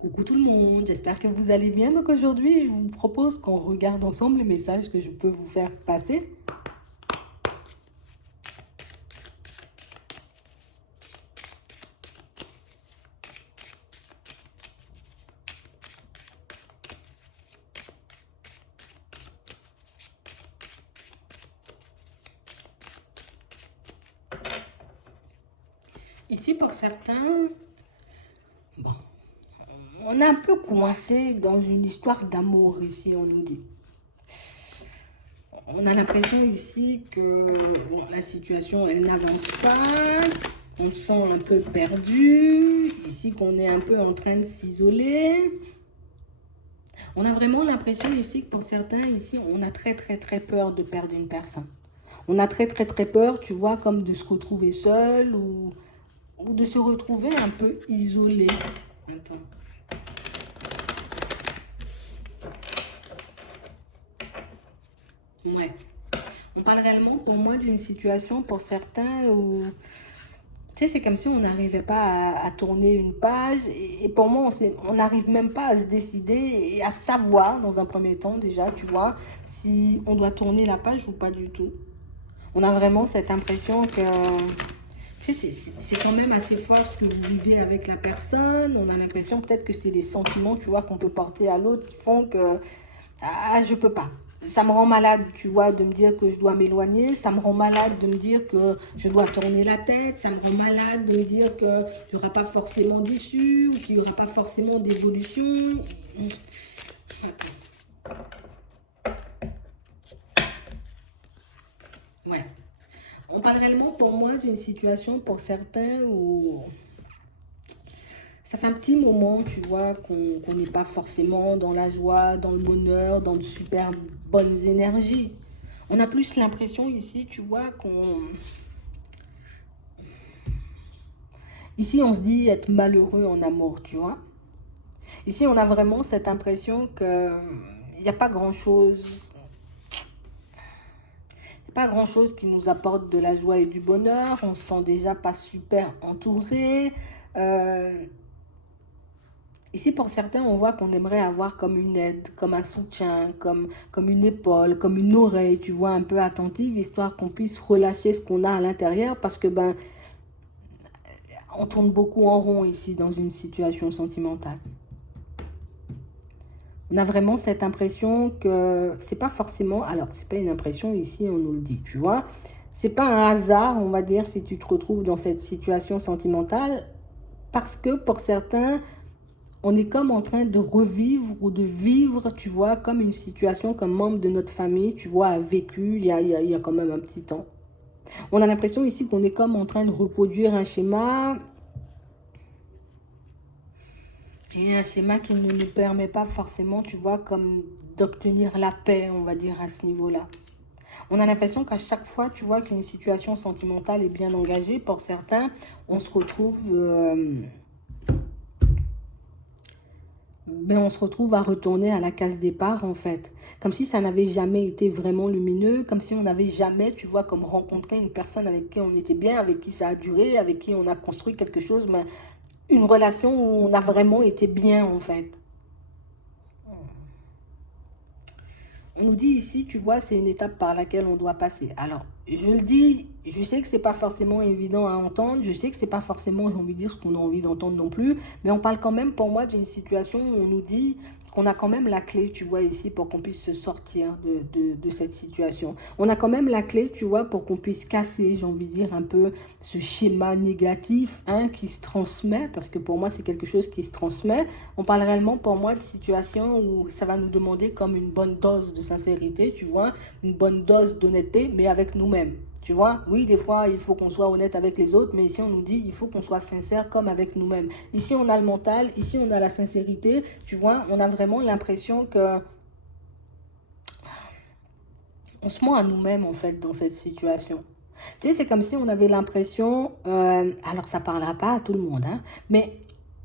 Coucou tout le monde, j'espère que vous allez bien. Donc aujourd'hui, je vous propose qu'on regarde ensemble les messages que je peux vous faire passer. Ici, pour certains, bon, on a un peu coincé dans une histoire d'amour ici, on nous dit. On a l'impression ici que la situation, elle n'avance pas, on se sent un peu perdu, ici qu'on est un peu en train de s'isoler. On a vraiment l'impression ici que pour certains, ici, on a très peur de perdre une personne. On a très peur, tu vois, comme de se retrouver seul ou de se retrouver un peu isolé. Attends. Ouais. On parle réellement pour moi d'une situation pour certains où, tu sais, c'est comme si on n'arrivait pas à tourner une page. Et pour moi, on n'arrive même pas à se décider et à savoir, dans un premier temps déjà, tu vois, si on doit tourner la page ou pas du tout. On a vraiment cette impression que c'est quand même assez fort ce que vous vivez avec la personne. On a l'impression peut-être que c'est les sentiments, tu vois, qu'on peut porter à l'autre qui font que je peux pas. Ça me rend malade, tu vois, de me dire que je dois m'éloigner. Ça me rend malade de me dire que je dois tourner la tête. Ça me rend malade de me dire qu'il n'y aura pas forcément d'issue ou qu'il n'y aura pas forcément d'évolution. Ouais. On parle réellement pour moi d'une situation pour certains où ça fait un petit moment, tu vois, qu'on n'est pas forcément dans la joie, dans le bonheur, dans de super bonnes énergies. On a plus l'impression ici, tu vois, qu'on... Ici, on se dit être malheureux en amour, tu vois. Ici, on a vraiment cette impression que il n'y a pas grand-chose, pas grand-chose qui nous apporte de la joie et du bonheur. On se sent déjà pas super entouré. Euh, Ici, pour certains, on voit qu'on aimerait avoir comme une aide, comme un soutien, comme une épaule, comme une oreille, tu vois, un peu attentive, histoire qu'on puisse relâcher ce qu'on a à l'intérieur, parce que ben, on tourne beaucoup en rond ici dans une situation sentimentale. On a vraiment cette impression que c'est pas forcément, alors c'est pas une impression ici, on nous le dit, tu vois, c'est pas un hasard, on va dire, si tu te retrouves dans cette situation sentimentale, parce que pour certains, on est comme en train de revivre ou de vivre, tu vois, comme une situation qu'un membre de notre famille, tu vois, a vécu il y a quand même un petit temps. On a l'impression ici qu'on est comme en train de reproduire un schéma, et un schéma qui ne nous permet pas forcément, tu vois, comme d'obtenir la paix, on va dire, à ce niveau-là. On a l'impression qu'à chaque fois, tu vois, qu'une situation sentimentale est bien engagée, pour certains, on se retrouve ben on se retrouve à retourner à la case départ en fait. Comme si ça n'avait jamais été vraiment lumineux, comme si on n'avait jamais, tu vois, comme rencontré une personne avec qui on était bien, avec qui ça a duré, avec qui on a construit quelque chose, mais une relation où on a vraiment été bien en fait. On nous dit ici, tu vois, c'est une étape par laquelle on doit passer. Alors, je le dis, je sais que c'est pas forcément évident à entendre, je sais que c'est pas forcément, j'ai envie de dire, ce qu'on a envie d'entendre non plus, mais on parle quand même pour moi d'une situation où on nous dit qu'on a quand même la clé, tu vois, ici, pour qu'on puisse se sortir de cette situation. On a quand même la clé, tu vois, pour qu'on puisse casser, j'ai envie de dire, un peu ce schéma négatif, hein, qui se transmet, parce que pour moi, c'est quelque chose qui se transmet. On parle réellement pour moi de situations où ça va nous demander comme une bonne dose de sincérité, tu vois, une bonne dose d'honnêteté, mais avec nous-mêmes. Tu vois, oui, des fois, il faut qu'on soit honnête avec les autres, mais ici, on nous dit, il faut qu'on soit sincère comme avec nous-mêmes. Ici, on a le mental, ici, on a la sincérité, tu vois, on a vraiment l'impression que on se ment à nous-mêmes, en fait, dans cette situation. Tu sais, c'est comme si on avait l'impression, alors ça ne parlera pas à tout le monde, hein, mais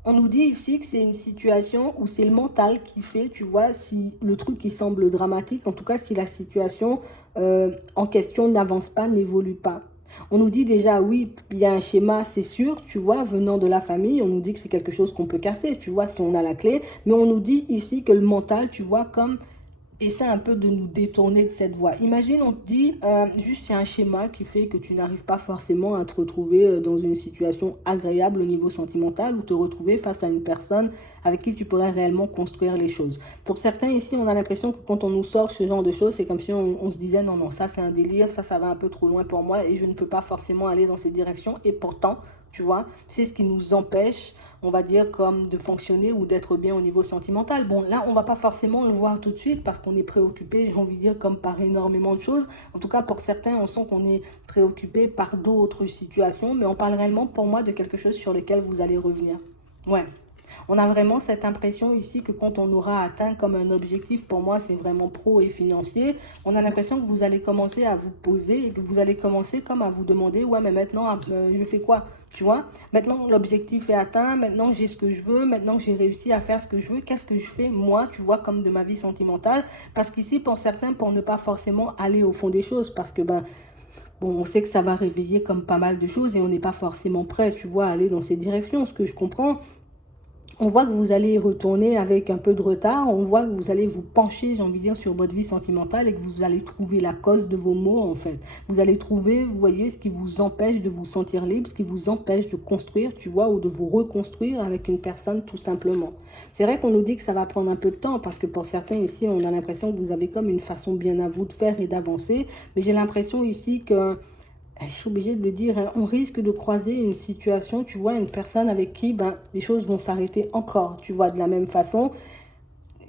on nous dit ici que c'est une situation où c'est le mental qui fait, tu vois, si le truc qui semble dramatique, en tout cas si la situation en question n'avance pas, n'évolue pas. On nous dit déjà, oui, il y a un schéma, c'est sûr, tu vois, venant de la famille, on nous dit que c'est quelque chose qu'on peut casser, tu vois, si on a la clé, mais on nous dit ici que le mental, tu vois, comme essaie un peu de nous détourner de cette voie. Imagine, on te dit, juste il y a un schéma qui fait que tu n'arrives pas forcément à te retrouver dans une situation agréable au niveau sentimental ou te retrouver face à une personne avec qui tu pourrais réellement construire les choses. Pour certains ici, on a l'impression que quand on nous sort ce genre de choses, c'est comme si on se disait, non, non, ça c'est un délire, ça va un peu trop loin pour moi et je ne peux pas forcément aller dans cette direction. Et pourtant, tu vois, c'est ce qui nous empêche, on va dire, comme de fonctionner ou d'être bien au niveau sentimental. Bon, là, on va pas forcément le voir tout de suite parce qu'on est préoccupé, j'ai envie de dire, comme par énormément de choses. En tout cas, pour certains, on sent qu'on est préoccupé par d'autres situations, mais on parle réellement, pour moi, de quelque chose sur lequel vous allez revenir. Ouais. On a vraiment cette impression ici que quand on aura atteint comme un objectif, pour moi c'est vraiment pro et financier, on a l'impression que vous allez commencer à vous poser et que vous allez commencer comme à vous demander, ouais mais maintenant je fais quoi? Tu vois, maintenant l'objectif est atteint, maintenant j'ai ce que je veux, maintenant j'ai réussi à faire ce que je veux, qu'est-ce que je fais moi, tu vois, comme de ma vie sentimentale? Parce qu'ici pour certains, pour ne pas forcément aller au fond des choses, parce que bon, on sait que ça va réveiller comme pas mal de choses et on n'est pas forcément prêt, tu vois, à aller dans ces directions, ce que je comprends. On voit que vous allez y retourner avec un peu de retard, on voit que vous allez vous pencher, j'ai envie de dire, sur votre vie sentimentale et que vous allez trouver la cause de vos maux en fait. Vous allez trouver, vous voyez, ce qui vous empêche de vous sentir libre, ce qui vous empêche de construire, tu vois, ou de vous reconstruire avec une personne tout simplement. C'est vrai qu'on nous dit que ça va prendre un peu de temps parce que pour certains ici, on a l'impression que vous avez comme une façon bien à vous de faire et d'avancer, mais j'ai l'impression ici que je suis obligée de le dire, hein, on risque de croiser une situation, tu vois, une personne avec qui les choses vont s'arrêter encore, tu vois, de la même façon.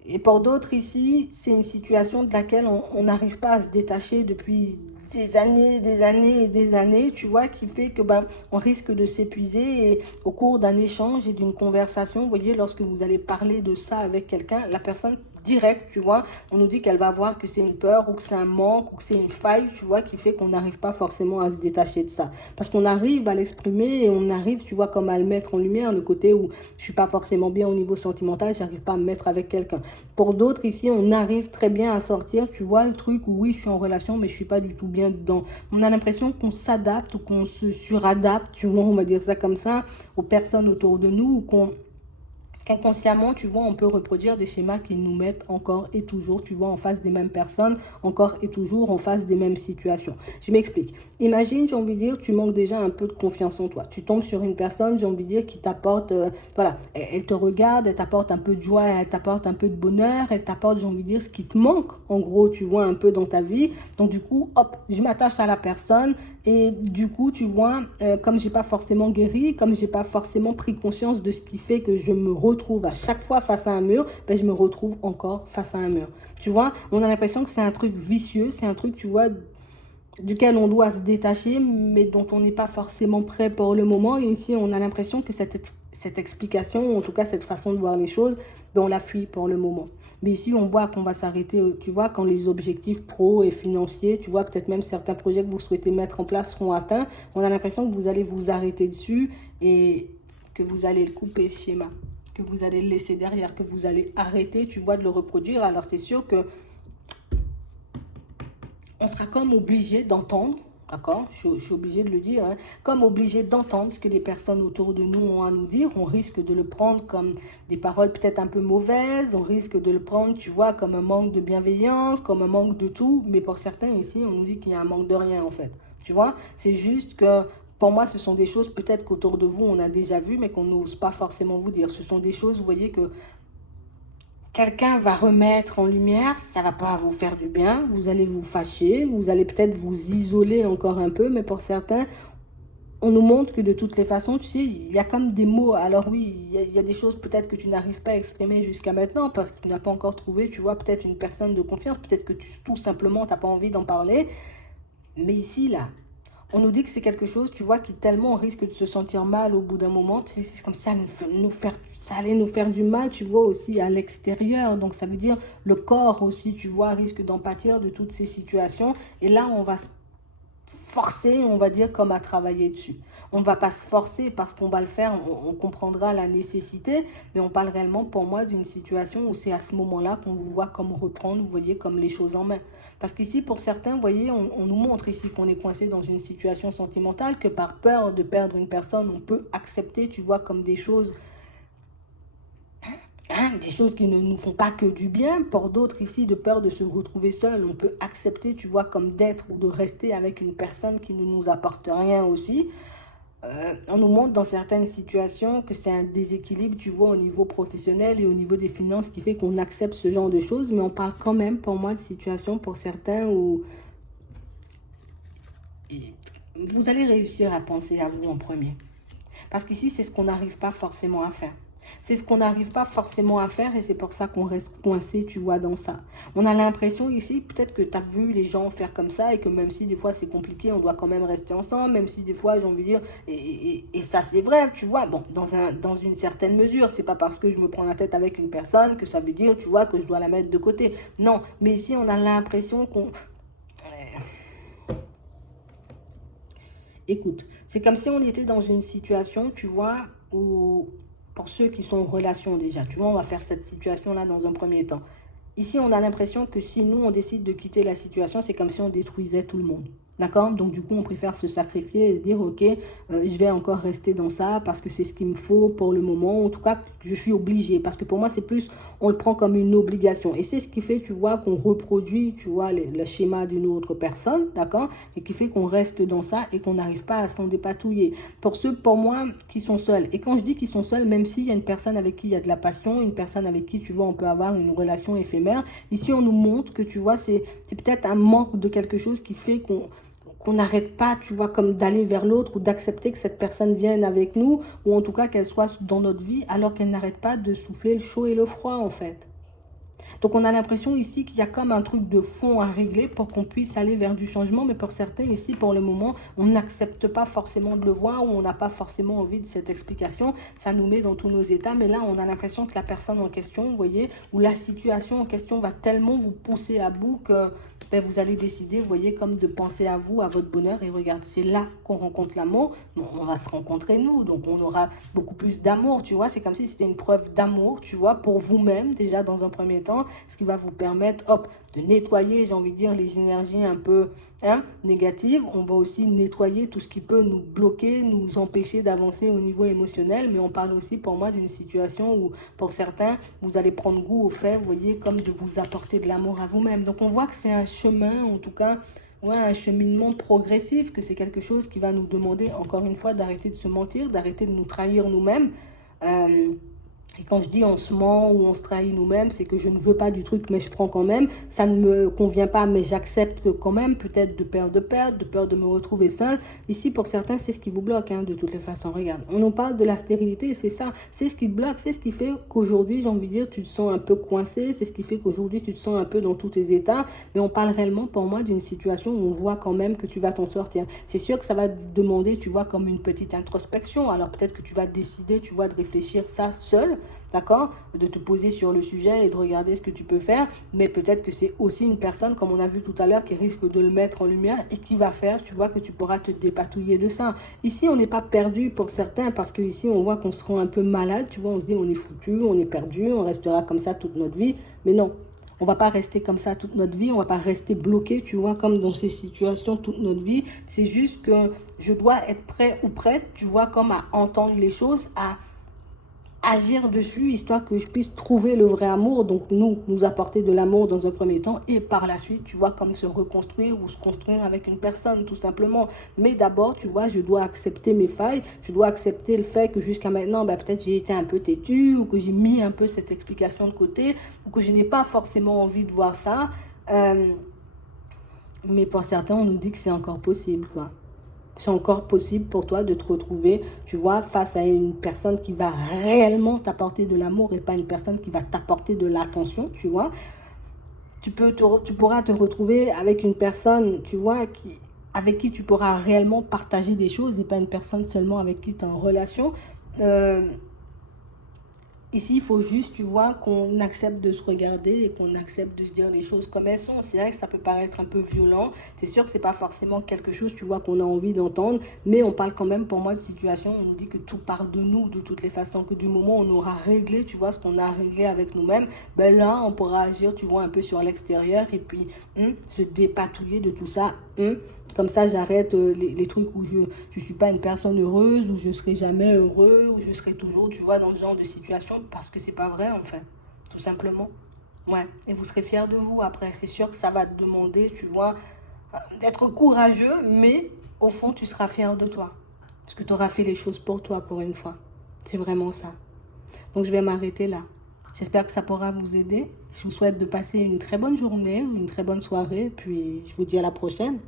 Et pour d'autres ici, c'est une situation de laquelle on n'arrive pas à se détacher depuis des années et des années, tu vois, qui fait que on risque de s'épuiser et au cours d'un échange et d'une conversation, vous voyez, lorsque vous allez parler de ça avec quelqu'un, la personne direct, tu vois, on nous dit qu'elle va voir que c'est une peur ou que c'est un manque ou que c'est une faille, tu vois, qui fait qu'on n'arrive pas forcément à se détacher de ça. Parce qu'on arrive à l'exprimer et on arrive, tu vois, comme à le mettre en lumière, le côté où je suis pas forcément bien au niveau sentimental, j'arrive pas à me mettre avec quelqu'un. Pour d'autres ici, on arrive très bien à sortir, tu vois, le truc où oui, je suis en relation, mais je suis pas du tout bien dedans. On a l'impression qu'on s'adapte ou qu'on se suradapte, tu vois, on va dire ça comme ça, aux personnes autour de nous ou qu'inconsciemment, tu vois, on peut reproduire des schémas qui nous mettent encore et toujours, tu vois, en face des mêmes personnes, encore et toujours en face des mêmes situations. Je m'explique. Imagine, j'ai envie de dire, tu manques déjà un peu de confiance en toi. Tu tombes sur une personne, j'ai envie de dire, qui t'apporte, voilà, elle te regarde, elle t'apporte un peu de joie, elle t'apporte un peu de bonheur, elle t'apporte, j'ai envie de dire, ce qui te manque, en gros, tu vois, un peu dans ta vie. Donc, du coup, hop, je m'attache à la personne et du coup, tu vois, comme j'ai pas forcément guéri, comme j'ai pas forcément pris conscience de ce qui fait que je me retrouve à chaque fois face à un mur, je me retrouve encore face à un mur. Tu vois, on a l'impression que c'est un truc vicieux, c'est un truc, tu vois, duquel on doit se détacher, mais dont on n'est pas forcément prêt pour le moment. Et ici, on a l'impression que cette explication, ou en tout cas cette façon de voir les choses, on la fuit pour le moment. Mais ici, on voit qu'on va s'arrêter, tu vois, quand les objectifs pro et financiers, tu vois, peut-être même certains projets que vous souhaitez mettre en place seront atteints, on a l'impression que vous allez vous arrêter dessus et que vous allez le couper, ce schéma, que vous allez le laisser derrière, que vous allez arrêter, tu vois, de le reproduire. Alors, c'est sûr que on sera comme obligé d'entendre, d'accord, je suis obligé de le dire, hein, comme obligé d'entendre ce que les personnes autour de nous ont à nous dire. On risque de le prendre comme des paroles peut-être un peu mauvaises, on risque de le prendre, tu vois, comme un manque de bienveillance, comme un manque de tout. Mais pour certains ici, on nous dit qu'il y a un manque de rien en fait. Tu vois, c'est juste que pour moi, ce sont des choses peut-être qu'autour de vous, on a déjà vu, mais qu'on n'ose pas forcément vous dire. Ce sont des choses, vous voyez, que quelqu'un va remettre en lumière, ça va pas vous faire du bien, vous allez vous fâcher, vous allez peut-être vous isoler encore un peu, mais pour certains, on nous montre que de toutes les façons, tu sais, il y a comme des mots. Alors oui, il y a des choses peut-être que tu n'arrives pas à exprimer jusqu'à maintenant parce que tu n'as pas encore trouvé, tu vois, peut-être une personne de confiance, peut-être que tout simplement, tu n'as pas envie d'en parler. Mais ici, là, on nous dit que c'est quelque chose, tu vois, qui tellement on risque de se sentir mal au bout d'un moment. C'est comme ça, ça allait nous faire du mal, tu vois, aussi à l'extérieur. Donc ça veut dire le corps aussi, tu vois, risque d'en pâtir de toutes ces situations. Et là, on va se forcer, on va dire, comme à travailler dessus. On ne va pas se forcer parce qu'on va le faire, on comprendra la nécessité, mais on parle réellement pour moi d'une situation où c'est à ce moment-là qu'on vous voit comme reprendre, vous voyez, comme les choses en main. Parce qu'ici, pour certains, vous voyez, on nous montre ici qu'on est coincé dans une situation sentimentale, que par peur de perdre une personne, on peut accepter, tu vois, comme des choses qui ne nous font pas que du bien. Pour d'autres ici, de peur de se retrouver seul, on peut accepter, tu vois, comme d'être ou de rester avec une personne qui ne nous apporte rien aussi. On nous montre dans certaines situations que c'est un déséquilibre, tu vois, au niveau professionnel et au niveau des finances qui fait qu'on accepte ce genre de choses. Mais on parle quand même, pour moi, de situations pour certains où vous allez réussir à penser à vous en premier. Parce qu'ici, c'est ce qu'on n'arrive pas forcément à faire. C'est ce qu'on n'arrive pas forcément à faire et c'est pour ça qu'on reste coincé, tu vois, dans ça. On a l'impression ici, peut-être que tu as vu les gens faire comme ça et que même si des fois c'est compliqué, on doit quand même rester ensemble, même si des fois, j'ai envie de dire, et ça c'est vrai, tu vois, bon, dans une certaine mesure, c'est pas parce que je me prends la tête avec une personne que ça veut dire, tu vois, que je dois la mettre de côté. Non, mais ici, on a l'impression qu'on... Écoute, c'est comme si on était dans une situation, tu vois, où, pour ceux qui sont en relation déjà, tu vois, on va faire cette situation-là dans un premier temps. Ici, on a l'impression que si nous, on décide de quitter la situation, c'est comme si on détruisait tout le monde. D'accord? Donc, du coup, on préfère se sacrifier et se dire, OK, je vais encore rester dans ça parce que c'est ce qu'il me faut pour le moment. En tout cas, je suis obligée. Parce que pour moi, c'est plus, on le prend comme une obligation. Et c'est ce qui fait, tu vois, qu'on reproduit, tu vois, le schéma d'une autre personne. D'accord? Et qui fait qu'on reste dans ça et qu'on n'arrive pas à s'en dépatouiller. Pour ceux, pour moi, qui sont seuls. Et quand je dis qu'ils sont seuls, même s'il y a une personne avec qui il y a de la passion, une personne avec qui, tu vois, on peut avoir une relation éphémère, ici, on nous montre que, tu vois, c'est peut-être un manque de quelque chose qui fait qu'on n'arrête pas, tu vois, comme d'aller vers l'autre ou d'accepter que cette personne vienne avec nous ou en tout cas qu'elle soit dans notre vie alors qu'elle n'arrête pas de souffler le chaud et le froid, en fait. Donc on a l'impression ici qu'il y a comme un truc de fond à régler pour qu'on puisse aller vers du changement. Mais pour certains ici, pour le moment, on n'accepte pas forcément de le voir ou on n'a pas forcément envie de cette explication. Ça nous met dans tous nos états. Mais là, on a l'impression que la personne en question, vous voyez, ou la situation en question va tellement vous pousser à bout que ben, vous allez décider, vous voyez, comme de penser à vous, à votre bonheur. Et regarde, c'est là qu'on rencontre l'amour. On va se rencontrer nous. Donc on aura beaucoup plus d'amour, tu vois. C'est comme si c'était une preuve d'amour, tu vois, pour vous-même déjà dans un premier temps. Ce qui va vous permettre, hop, de nettoyer, j'ai envie de dire, les énergies un peu négatives. On va aussi nettoyer tout ce qui peut nous bloquer, nous empêcher d'avancer au niveau émotionnel. Mais on parle aussi pour moi d'une situation où, pour certains, vous allez prendre goût au fait, vous voyez, comme de vous apporter de l'amour à vous-même. Donc on voit que c'est un chemin, en tout cas, ouais, un cheminement progressif, que c'est quelque chose qui va nous demander, encore une fois, d'arrêter de se mentir, d'arrêter de nous trahir nous-mêmes. Et quand je dis on se ment ou on se trahit nous-mêmes, c'est que je ne veux pas du truc, mais je prends quand même. Ça ne me convient pas, mais j'accepte que quand même, peut-être de peur de perdre, de peur de me retrouver seul. Ici, pour certains, c'est ce qui vous bloque, de toutes les façons. Regarde, on nous parle de la stérilité, c'est ça. C'est ce qui te bloque, c'est ce qui fait qu'aujourd'hui, j'ai envie de dire, tu te sens un peu coincé. C'est ce qui fait qu'aujourd'hui, tu te sens un peu dans tous tes états. Mais on parle réellement, pour moi, d'une situation où on voit quand même que tu vas t'en sortir. C'est sûr que ça va te demander, tu vois, comme une petite introspection. Alors peut-être que tu vas décider, tu vois, de réfléchir ça seul. D'accord? De te poser sur le sujet et de regarder ce que tu peux faire. Mais peut-être que c'est aussi une personne, comme on a vu tout à l'heure, qui risque de le mettre en lumière et qui va faire, tu vois, que tu pourras te dépatouiller de ça. Ici, on n'est pas perdu pour certains parce qu'ici, on voit qu'on se rend un peu malade. Tu vois, on se dit, on est foutu, on est perdu, on restera comme ça toute notre vie. Mais non. On va pas rester comme ça toute notre vie, on va pas rester bloqué, tu vois, comme dans ces situations toute notre vie. C'est juste que je dois être prêt ou prête, tu vois, comme à entendre les choses, à agir dessus, histoire que je puisse trouver le vrai amour, donc nous apporter de l'amour dans un premier temps, et par la suite, tu vois, comme se reconstruire ou se construire avec une personne, tout simplement. Mais d'abord, tu vois, je dois accepter mes failles, je dois accepter le fait que jusqu'à maintenant, ben, peut-être j'ai été un peu têtue, ou que j'ai mis un peu cette explication de côté, ou que je n'ai pas forcément envie de voir ça. Mais pour certains, on nous dit que c'est encore possible, quoi. C'est encore possible pour toi de te retrouver, tu vois, face à une personne qui va réellement t'apporter de l'amour et pas une personne qui va t'apporter de l'attention, tu vois. Tu pourras te retrouver avec une personne, tu vois, avec qui tu pourras réellement partager des choses et pas une personne seulement avec qui tu es en relation. Ici, il faut juste, tu vois, qu'on accepte de se regarder et qu'on accepte de se dire les choses comme elles sont. C'est vrai que ça peut paraître un peu violent. C'est sûr que c'est pas forcément quelque chose, tu vois, qu'on a envie d'entendre. Mais on parle quand même, pour moi, de situation. On nous dit que tout part de nous, de toutes les façons. Que du moment où on aura réglé, tu vois, ce qu'on a réglé avec nous-mêmes, ben là, on pourra agir, tu vois, un peu sur l'extérieur et puis se dépatouiller de tout ça. Comme ça, j'arrête les trucs où je ne suis pas une personne heureuse, où je ne serai jamais heureux, où je serai toujours, tu vois, dans ce genre de situation, parce que c'est pas vrai, en fait, tout simplement. Ouais, et vous serez fiers de vous après. C'est sûr que ça va te demander, tu vois, d'être courageux, mais au fond, tu seras fier de toi. Parce que tu auras fait les choses pour toi, pour une fois. C'est vraiment ça. Donc, je vais m'arrêter là. J'espère que ça pourra vous aider. Je vous souhaite de passer une très bonne journée, une très bonne soirée, puis je vous dis à la prochaine.